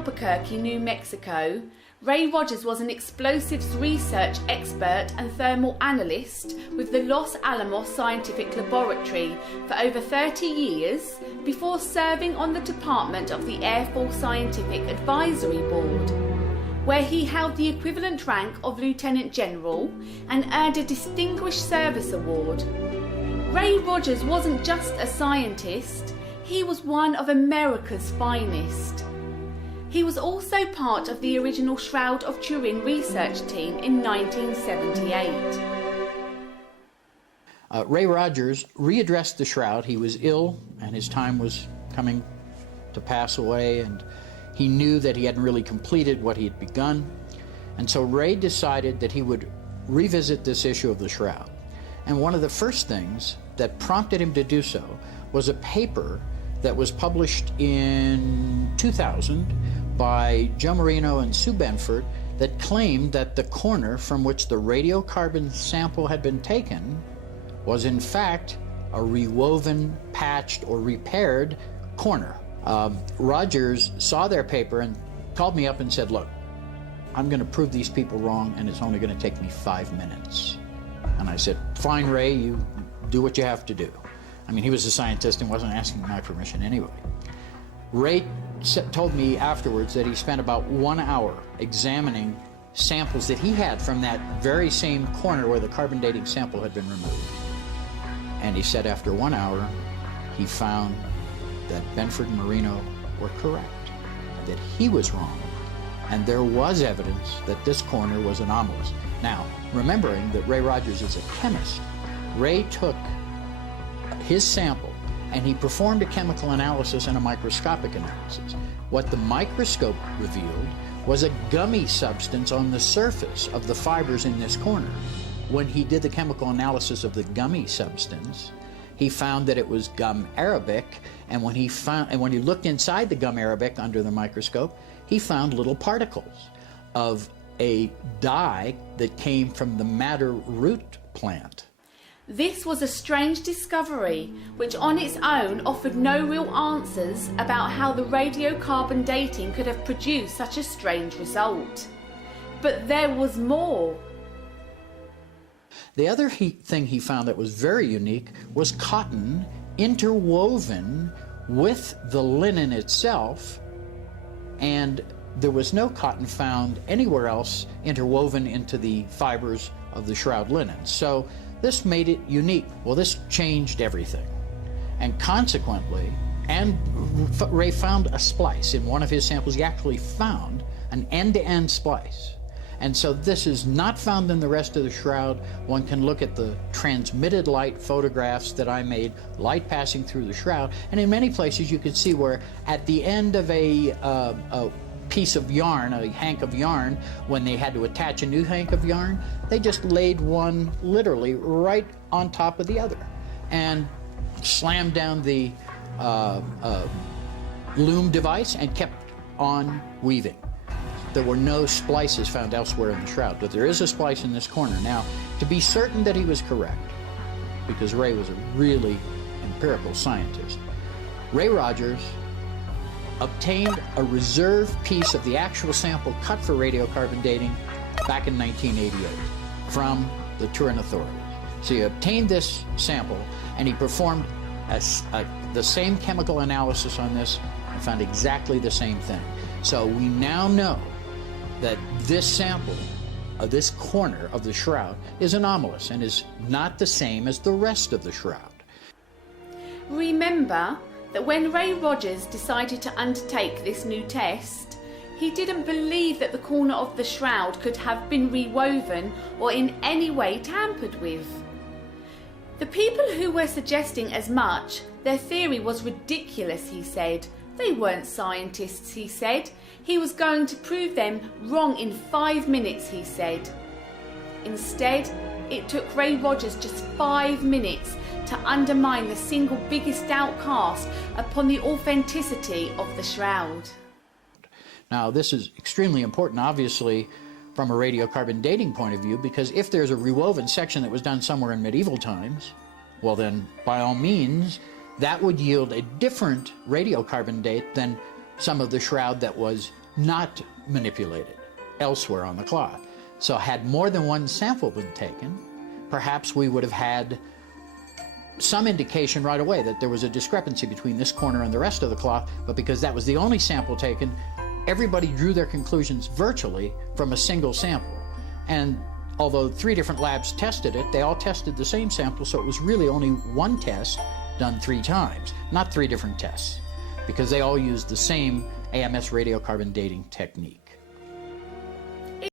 Albuquerque, New Mexico, Ray Rogers was an explosives research expert and thermal analyst with the Los Alamos Scientific Laboratory for over 30 years before serving on the Department of the Air Force Scientific Advisory Board, where he held the equivalent rank of Lieutenant General and earned a Distinguished Service Award. Ray Rogers wasn't just a scientist, he was one of America's finest. He was also part of the original Shroud of Turin research team in 1978. Ray Rogers readdressed the Shroud. He was ill and his time was coming to pass away, and he knew that he hadn't really completed what he had begun. And so Ray decided that he would revisit this issue of the Shroud. And one of the first things that prompted him to do so was a paper that was published in 2000 by Joe Marino and Sue Benford that claimed that the corner from which the radiocarbon sample had been taken was in fact a rewoven, patched, or repaired corner. Rogers saw their paper and called me up and said, look, I'm going to prove these people wrong and it's only going to take me 5 minutes. And I said, fine, Ray, you do what you have to do. I mean, he was a scientist and wasn't asking my permission anyway. Ray told me afterwards that he spent about 1 hour examining samples that he had from that very same corner where the carbon dating sample had been removed. And he said after 1 hour, he found that Benford and Marino were correct, that he was wrong, and there was evidence that this corner was anomalous. Now, remembering that Ray Rogers is a chemist, Ray took his sample and he performed a chemical analysis and a microscopic analysis. What the microscope revealed was a gummy substance on the surface of the fibers in this corner. When he did the chemical analysis of the gummy substance, he found that it was gum arabic, and when he looked inside the gum arabic under the microscope, he found little particles of a dye that came from the madder root plant. This was a strange discovery, which on its own offered no real answers about how the radiocarbon dating could have produced such a strange result. But there was more. The other thing he found that was very unique was cotton interwoven with the linen itself, and there was no cotton found anywhere else interwoven into the fibers of the Shroud linen. So this made it unique. Well, this changed everything. And consequently, Ray found a splice. In one of his samples, he actually found an end-to-end splice. And so this is not found in the rest of the Shroud. One can look at the transmitted light photographs that I made, light passing through the Shroud, and in many places you can see where at the end of a piece of yarn, a hank of yarn, when they had to attach a new hank of yarn, they just laid one literally right on top of the other and slammed down the loom device and kept on weaving. There were no splices found elsewhere in the Shroud, but there is a splice in this corner. Now, to be certain that he was correct, because Ray was a really empirical scientist, Ray Rogers obtained a reserve piece of the actual sample cut for radiocarbon dating back in 1988 from the Turin authorities. So he obtained this sample and he performed the same chemical analysis on this and found exactly the same thing. So we now know that this sample of this corner of the Shroud is anomalous and is not the same as the rest of the Shroud. Remember that when Ray Rogers decided to undertake this new test, he didn't believe that the corner of the Shroud could have been rewoven or in any way tampered with. The people who were suggesting as much, their theory was ridiculous, he said. They weren't scientists, he said. He was going to prove them wrong in 5 minutes, he said. Instead, it took Ray Rogers just 5 minutes to undermine the single biggest doubt cast upon the authenticity of the Shroud. Now, this is extremely important, obviously, from a radiocarbon dating point of view, because if there's a rewoven section that was done somewhere in medieval times, well then, by all means, that would yield a different radiocarbon date than some of the Shroud that was not manipulated elsewhere on the cloth. So had more than one sample been taken, perhaps we would have had some indication right away that there was a discrepancy between this corner and the rest of the cloth, but because that was the only sample taken, everybody drew their conclusions virtually from a single sample. And although 3 different labs tested it, they all tested the same sample, so it was really only one test done 3 times, not 3 different tests, because they all used the same AMS radiocarbon dating technique.